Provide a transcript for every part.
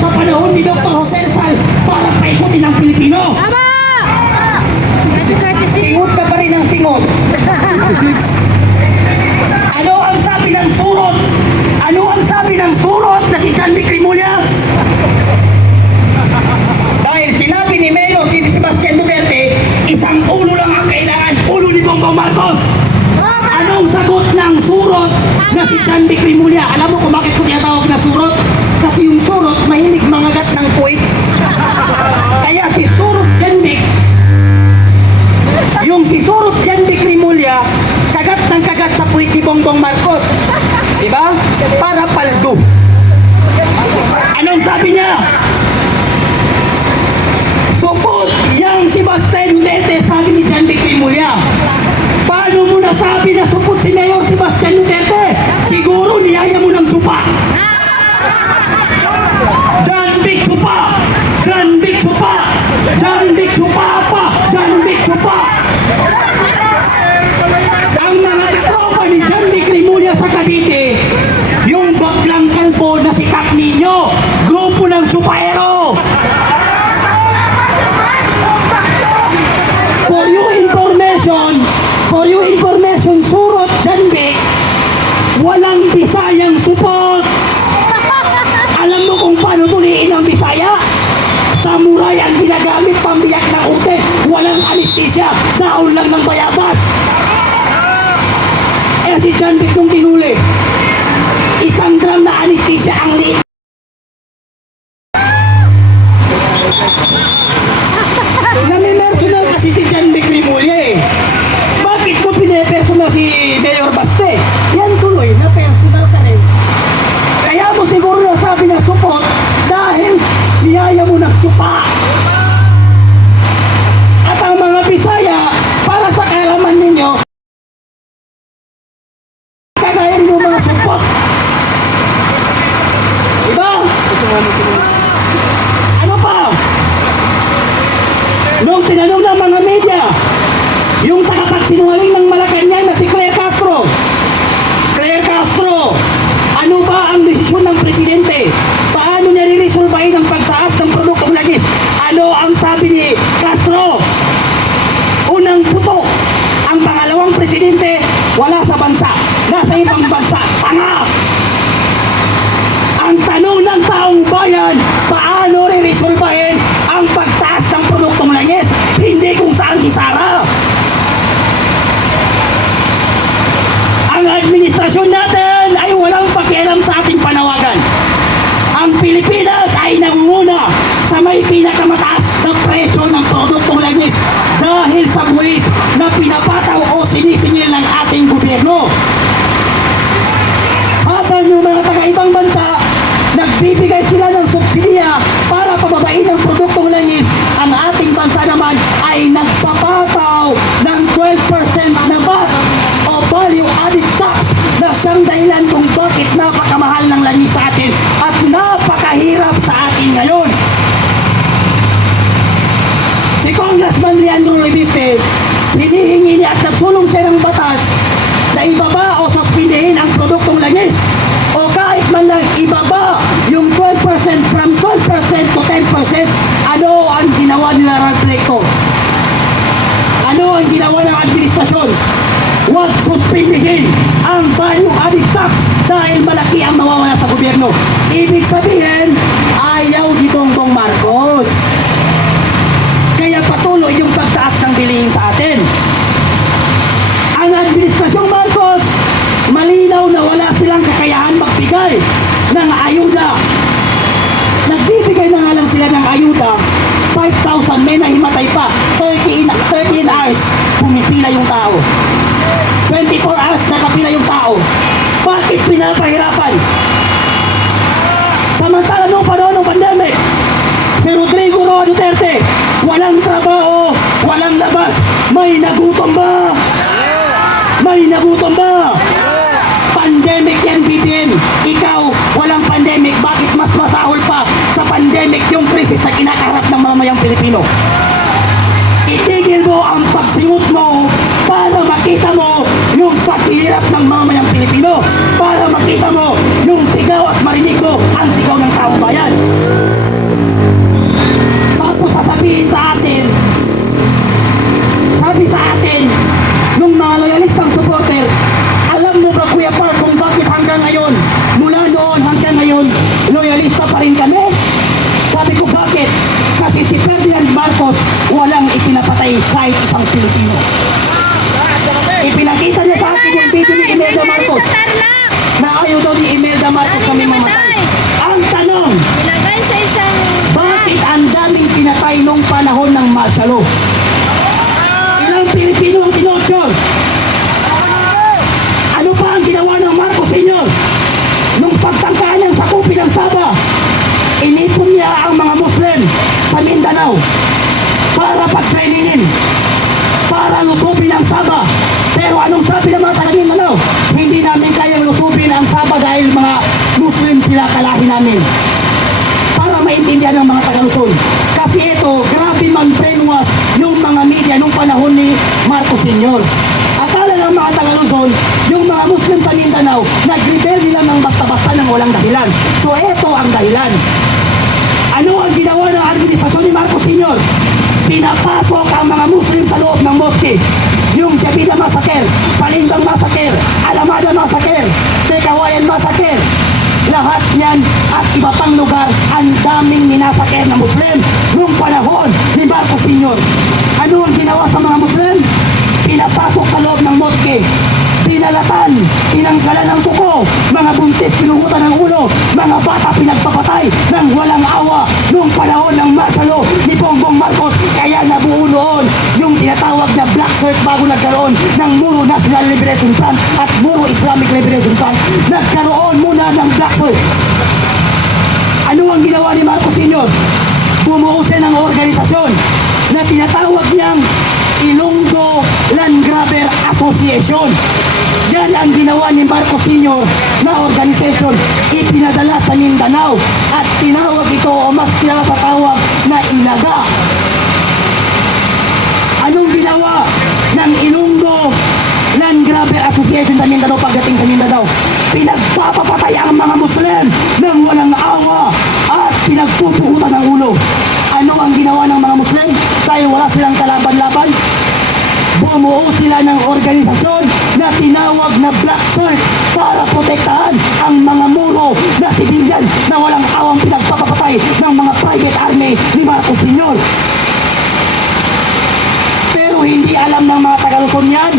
sa panahon ni Dr. Jose Rizal para paikutin ang Pilipino. Tama! Singot ka pa rin ang singot. Ano ang sabi ng surot? Ano ang sabi ng surot na si John Vic Rimulya? Dahil sinabi ni Melo si Sebastian Duterte, isang ulo lang ang kailangan, ulo ni Bongbong Marcos. Anong sagot ng surot na si John Vic Rimulya? Alam mo kung bakit ko tinatawag na surot? Kasi yung surot mahilig mangagat ng puwit. Kaya si surot John Vic, yung si surot John Vic Rimulya, kagat ng kagat sa puwit ni Bongbong Marcos. Diba? Para paldo. Anong sabi niya? Support yang Sebastian Duterte, sabi ni John Vic Rimulya. Paano mo nasabi na support si Mayor Sebastian Duterte? Siguro niyaya mo ng tsupa. John Vic tsupa! John Vic tsupa! John Vic tsupa pa! John Vic tsupa! Ang mga tropa ni John Vic Rimulya sa Cavite, yung baklang kalbo na si Cap Nino, grupo ng tsupaero. For your information, surot John Vic, walang Bisayang support. Alam mo kung paano tuliin ang Bisaya? Samurai ang ginagamit pambiyak ng ute. Walang anesthesia, daon lang ng bayabas. Eh si John Vic nung tinuli, 1 gram na anesthesia ang liit. Nami-personal kasi si John Vic Rimulya eh. Bakit mo pine-personal si Mayor Baste? Yan tuloy na personal ka rin. Kaya mo siguro nasabi na support dahil niyaya mo ng tsupa. At ang mga Bisaya, para sa kaalaman ninyo, kagaya rin yung mga support. Diba? Ano pa? Nung tinanong ng mga media, yung tagapagsinungaling ng Malacanang na si Claire Castro. Claire Castro, ano ba ang desisyon ng presidente? Paano niya riresolbahin ang pagtaas ng produktong langis? Ano ang sabi ni Castro? Unang puto, ang pangalawang presidente, wala sa bansa, nasa ibang bansa. Tanga! Ang tanong ng taong bayan, paano riresolbahin ang pagtaas ng produktong langis? Hindi kung saan si Sara. Ang administrasyon natin ay walang pakialam sa ating panawagan. Ang Pilipinas ay nangunguna sa may pinakamataas na presyo ng produktong langis dahil sa buwis na pinapataw o sinisingil ng ating gobyerno. Habang yung mga taga-ibang bansa, nagbibigay sila ng subsidiya para pababain ang produktong langis, ang ating bansa naman ay nagpapataw ng 12% na VAT o value added tax na siyang dahilan kung bakit napakamahal ng langis sa atin at napakahirap sa atin ngayon. Si Congressman Leandro Leviste, hinihingi niya at nagsulong siya ng batas na ibaba o suspindihin ang produktong langis o kahit man lang ibaba yung 12% from 12% to 10%. Ano ang ginawa nila Reflecto? Ano ang ginawa ng administrasyon? Huwag suspindihin ang value added tax dahil malaki ang mawawala sa gobyerno. Ibig sabihin, ayaw ni Bongbong Marcos. Kaya patuloy yung pagtaas ng bilihin sa atin. Ang administrasyong Marcos, malinaw na wala silang kakayahan magbigay ng ayuda. Nagbibigay na nga lang sila ng ayuda, 5,000, may nahimatay pa, 13 hours, pumipila yung tao. 24 hours nakapila yung tao. Bakit pinapahirapan? Samantala nung panahon ng pandemic, si Rodrigo Roa Duterte, walang trabaho, walang labas, may nagutom ba? May nagutom ba? Pandemic yan, BBM. Ikaw, walang pandemic. Bakit mas masahol pa sa pandemic yung krisis na kinakaharap ng mamayang Pilipino? Itigil mo ang pagsingot mo para makita mo yung paghihirap ng mamayang Pilipino. Para makita mo yung sigaw at marinig mo ang sigaw ng taong bayan. sabi sa atin, nung mga loyalistang supporter, alam mo ba Kuya Park kung bakit hanggang ngayon, mula noon hanggang ngayon, loyalista pa rin kami? Sabi ko bakit? Kasi si Ferdinand Marcos walang ipinapatay kahit isang Pilipino. Ipinakita niya sa akin yung video ni Imelda Marcos na ayaw daw ni Imelda Marcos kami mamatay. Ang tanong, Ilagay sa isang bakit ang daming pinatay nung panahon ng martial law? Ilang Pilipino ang tinotyor? Ano pa ang ginawa ng Marcos Sr. nung pagtangkaan niyang sakupin ng Sabah? Inipon niya ang mga Muslim sa Mindanao para pag-trainingin, para lusubin ang Sabah. Pero anong sabi ng mga taga Mindanao? Hindi namin kayang lusubin ang Sabah dahil mga Muslim sila kalahi namin. Para maintindihan ng mga taga Luzon. Kasi ito, grabe mag-brainwash yung mga media nung panahon ni Marcos Sr. Akala ng mga taga Luzon, yung mga Muslim sa Mindanao, nag-rebel lang ng basta-basta ng walang dahilan. So ito ang dahilan. Ano ang ginawa ng administrasyon ni Marcos Sr.? Pinapasok ang mga Muslim sa loob ng moske. Yung Jabida Massacre, Palindang Massacre, Alamada Massacre, Tekawayan Massacre, lahat yan at iba pang lugar, ang daming minasakir na Muslim noong panahon ni Marcos Sr. Ano ang ginawa sa mga Muslim? Pinapasok sa loob ng moske, pinalatan, tinanggalan ng kuko, mga buntis pinugutan ng ulo, mga bata pinagpapatay ng walang awa noong panahon ng martial law ni Bongbong Marcos. Kaya nabuo noon yung tinatawag na Black Shirt bago nagkaroon ng Muro National Liberation Front at Muro Islamic Liberation Front. Nagkaroon muna ng Black Shirt. Ano ang ginawa ni Marcos Sr.? Bumuo siya ng organisasyon na tinatawag niyang Ilonggo Land Grabber Association. Yan ang ginawa ni Marcos Sr. na organisasyon. Ipinadala sa Mindanao at tinawag ito o mas kilala sa tawag na Ilaga. Anong ginawa ng Ilonggo Land Grabber Association sa Mindanao pagdating sa Mindanao? Pinagpapapatay ang mga Muslim ng walang awa at pinagpupuhutan ng ulo. Ano ang ginawa ng mga Muslim? Dahil wala silang kalaban-laban, bumuo sila ng organisasyon na tinawag na Black Shirt para protektahan ang mga muro na sibilyan na walang awang pinagpapapatay ng mga private army ni Marcos Sr. Pero hindi alam ng mga taga-Luzon yan.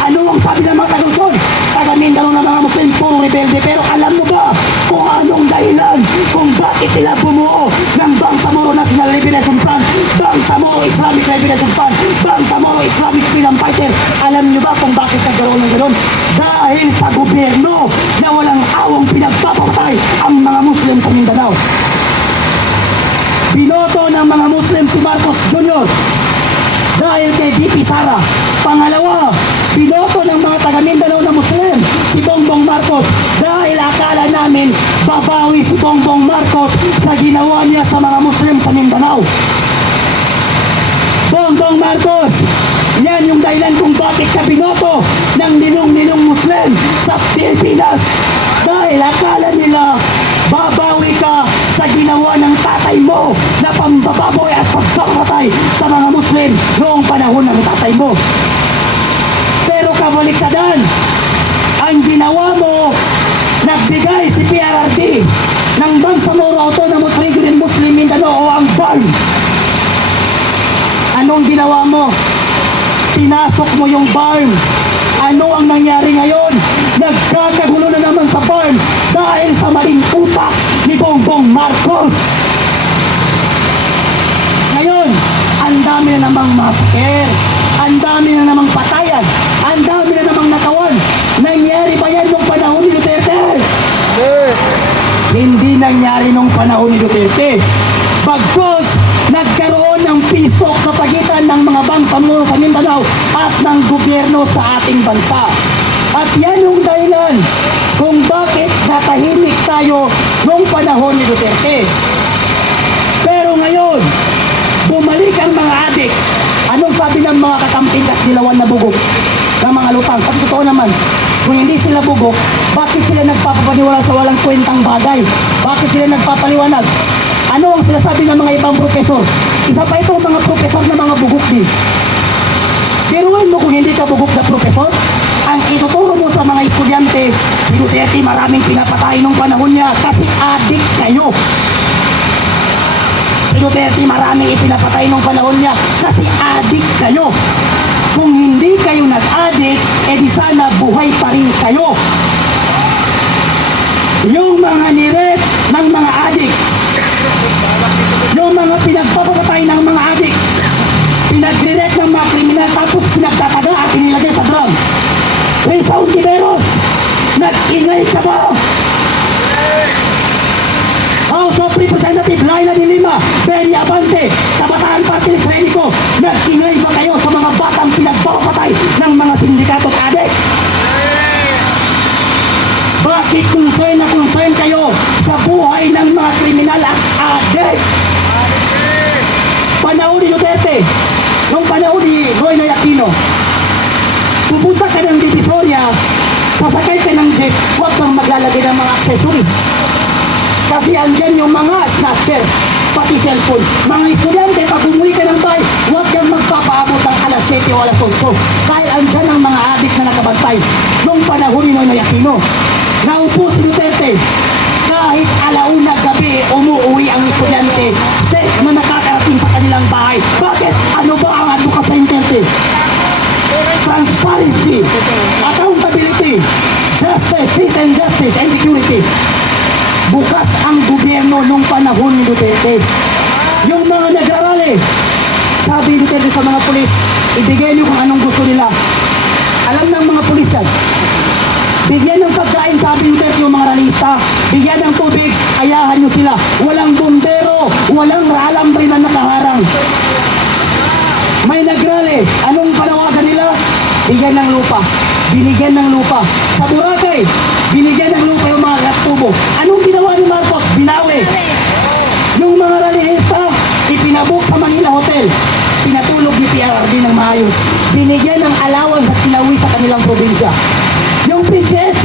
Ano ang sabi ng mga taga-Luzon? Taga Mindanao ng mga Muslim, puro rebelde. Pero alam mo ba kung anong dahilan kung bakit sila bumuo ng Bangsamoro National Liberation Front, Bangsamoro Islamic Liberation Front, Bangsamoro Islamic Freedom Fighter? Alam niyo ba kung bakit nagkaroon ng ganoon? Dahil sa gobyerno na walang awang pinagpapatay ang mga Muslim sa Mindanao. Binoto ng mga Muslim si Marcos Jr. dahil kay DP Sara. Pangalawa, binoto ng mga taga Mindanao na Muslim si Bongbong Marcos dahil akala namin babawi si Bongbong Marcos sa ginawa niya sa mga Muslim sa Mindanao. Bongbong Marcos, yan yung dahilan kung bakit ka binoto ng nilong-nilong Muslim sa Pilipinas. Dahil akala nila babawi ka sa ginawa ng tatay mo na pambababoy at pagpapatay sa mga Muslim noong panahon ng tatay mo. Pero kabaliktaran, ang ginawa mo, nagbigay si PRRD ng Bangsamoro Autonomous Region in Muslim Mindanao o ang BARM. Anong ginawa mo? Pinasok mo yung BARM. Ano ang nangyari ngayon? Nagkakagulo na naman sa BARM dahil sa maling utak ni Bongbong Marcos. Ngayon, ang dami na namang massacre, ang dami na namang patayan, ang dami na namang natawan. Nangyari ba yan nung panahon ni Duterte? Hindi nangyari nung panahon ni Duterte. Bagkus, nagkaroon ng peace talk sa pagitan ng mga Bangsamoro sa Mindanao at ng gobyerno sa ating bansa. At yan yung dahilan kung bakit natahimik tayo nung panahon ni Duterte. Pero ngayon, bumalik ang mga adik. Anong sabi ng mga kakamping at dilawan na bugok ng mga lutang? At totoo naman, kung hindi sila bugok, bakit sila nagpapapaniwala sa walang kwentang bagay? Bakit sila nagpapaliwanag? Ano ang sinasabi ng mga ibang profesor? Isa pa itong mga profesor na mga bugokdi. Biruin mo kung hindi ka bugok na profesor, ang ituturo mo sa mga estudyante, si Duterte maraming pinapatay nung panahon niya kasi adik kayo. Si Duterte maraming ipinapatay nung panahon niya kasi adik kayo. Kung hindi kayo nag-adik, edi sana buhay pa rin kayo. Yung mga nirep ng mga adik, yung mga pinagpapatay ng mga adik, pinag-direct ng mga kriminal tapos pinagtataga at inilagay sa drum. Risa Ontiveros, nag-ingay ka ba? House of Representative Laila de Lima, Benny Abante, Kabataan Party List Renico, nag-ingay ba kayo sa mga batang pinagpapatay ng mga sindikato at adik? Bakit concern na concern kayo sa buhay ng mga kriminal at adik? Panahon ni Duterte, nung panahon ni Roy Noy Aquino, pupunta ka ng Divisoria, sasakay ka ng jeep, huwag kang maglalagay ng mga accessories. Kasi andyan yung mga snatcher, pati cellphone. Mga estudyante, pag umuwi ka ng bahay, huwag kang magpapaabot ng alas 7 o alas 8. Dahil andyan ang mga adik na nakabantay. Nung panahon ni Noy Aquino, naupo si Duterte, kahit alauna gabi, umuwi ang estudyante, safe na nakakarating sa kanilang bahay. Bakit? Ano ba ang advocacy ng Duterte? Transparency, accountability, justice, peace and justice, and security. Bukas ang gobyerno nung panahon ni Duterte. Yung mga nagrarally, sabi ni Duterte sa mga pulis, ibigay niyo kung anong gusto nila. Alam ng mga pulis yan. Bigyan ng pagkain, sabi ni Duterte yung mga ralista. Bigyan ng tubig, ayahan niyo sila. Walang bumbero, walang alambre na nakaharang. May nagrally, anong panawagan nila? Bigyan ng lupa. Binigyan ng lupa. Sa Boracay, binigyan ng lupa yung mga lattubo. Anong ginawa ni Marcos? Binawi. Yung mga rallyista, ipinabuk sa Manila Hotel. Pinatulog ni PRRD ng maayos. Binigyan ng allowance at pinawi sa kanilang probinsya. Yung PGH,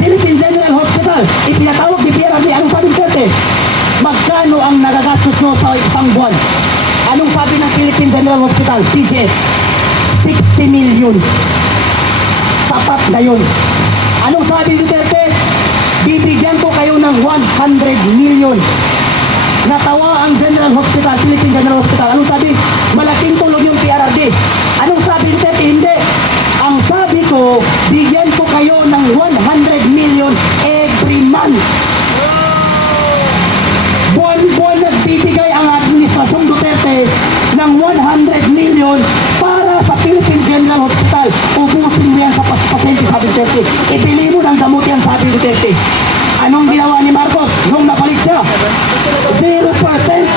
Philippine General Hospital, ipinatawag ni PRRD. Anong sabi ni Duterte? Magkano ang nagagastos nyo sa isang buwan? Anong sabi ng Philippine General Hospital, PGH? 60 million. Sapat na yun. Anong sabi ni Duterte? Bibigyan ko kayo ng 100 million. Natawa ang General Hospital, Philippine General Hospital. Anong sabi? Malaking tulong yung PRRD. Anong sabi ni Duterte? Hindi. Ang sabi ko, bigyan ko kayo ng 100 million every month. Buwan-buwan nagbibigay ang administrasyong Duterte ng 100 million para sa Philippine General Hospital. Ubusin mo yan sa pasyente, sabi ni Duterte. Ibili mo ng gamot yan, sabi ni Duterte. Anong ginawa ni Marcos nung napalit siya? 0%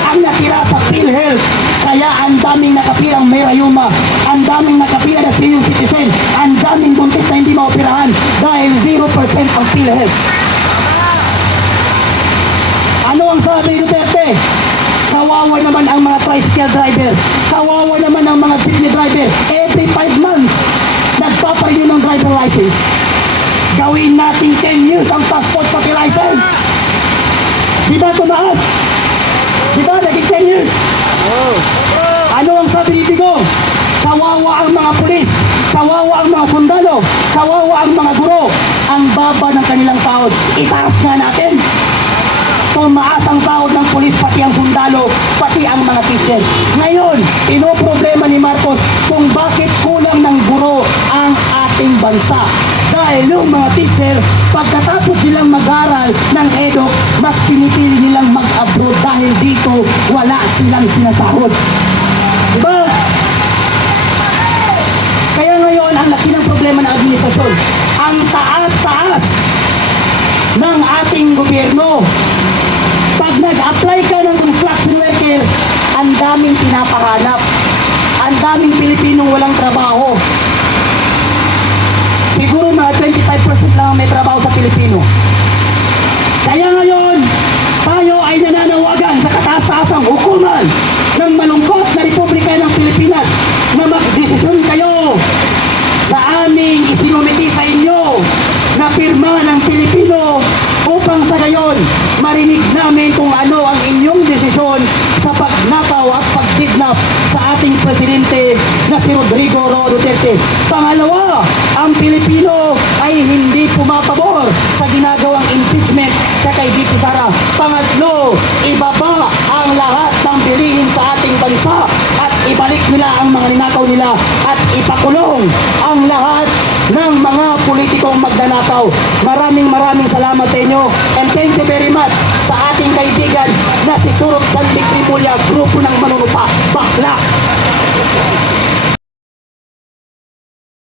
ang natira sa PhilHealth. Kaya ang daming nakapilang may rayuma, ang daming nakapila na senior citizen, ang daming buntis na hindi maoperahan dahil 0% ang PhilHealth. Ano ang sabi ni Duterte? Kawawa naman ang mga tricycle driver. Kawawa naman ang mga jeepney driver. Every 5 months, nagpaparenew ng driver license. Gawin natin 10 years ang passport pati license. Di ba tumaas? Di ba naging 10 years? Ano ang sabi ni Digong? Kawawa ang mga pulis. Kawawa ang mga sundalo. Kawawa ang mga guro. Ang baba ng kanilang sahod. Itaas nga natin. Tumaas ang sahod ng pulis, pati ang sundalo, pati ang mga teacher. Ngayon, inoproblema ni Marcos kung bakit kulang ng guro ang ating bansa. Dahil yung mga teacher, pagkatapos nilang mag-aral ng EDOC, mas pinipili nilang mag-abroad dahil dito wala silang sinasahod. Diba? Kaya ngayon, ang laki ng problema ng administrasyon. Ang taas-taas ng ating gobyerno. Pag nag-apply ka ng construction worker, ang daming pinapahanap. Ang daming Pilipinong walang trabaho. Siguro mga 25% lang ang may trabaho sa Pilipino. Kaya ngayon, tayo ay nananawagan sa kataas-taasang hukuman ng malungkot na Republika ng Pilipinas na magdesisyon kayo sa aming isinumiti sa inyo na pirma ng Pilipino upang sa gayon marinig namin kung ano ang inyong desisyon si Rodrigo Roa Duterte. Pangalawa, ang Pilipino ay hindi pumapabor sa ginagawang impeachment sa kay VP Sara. Pangatlo, ibaba ang lahat ng bilihin sa ating bansa at ibalik nila ang mga ninakaw nila at ipakulong ang lahat ng mga politikong magnanakaw. Maraming salamat sa inyo and thank you very much sa ating kaibigan na si Surot Sandik Rimulya, grupo ng manunupa, bakla.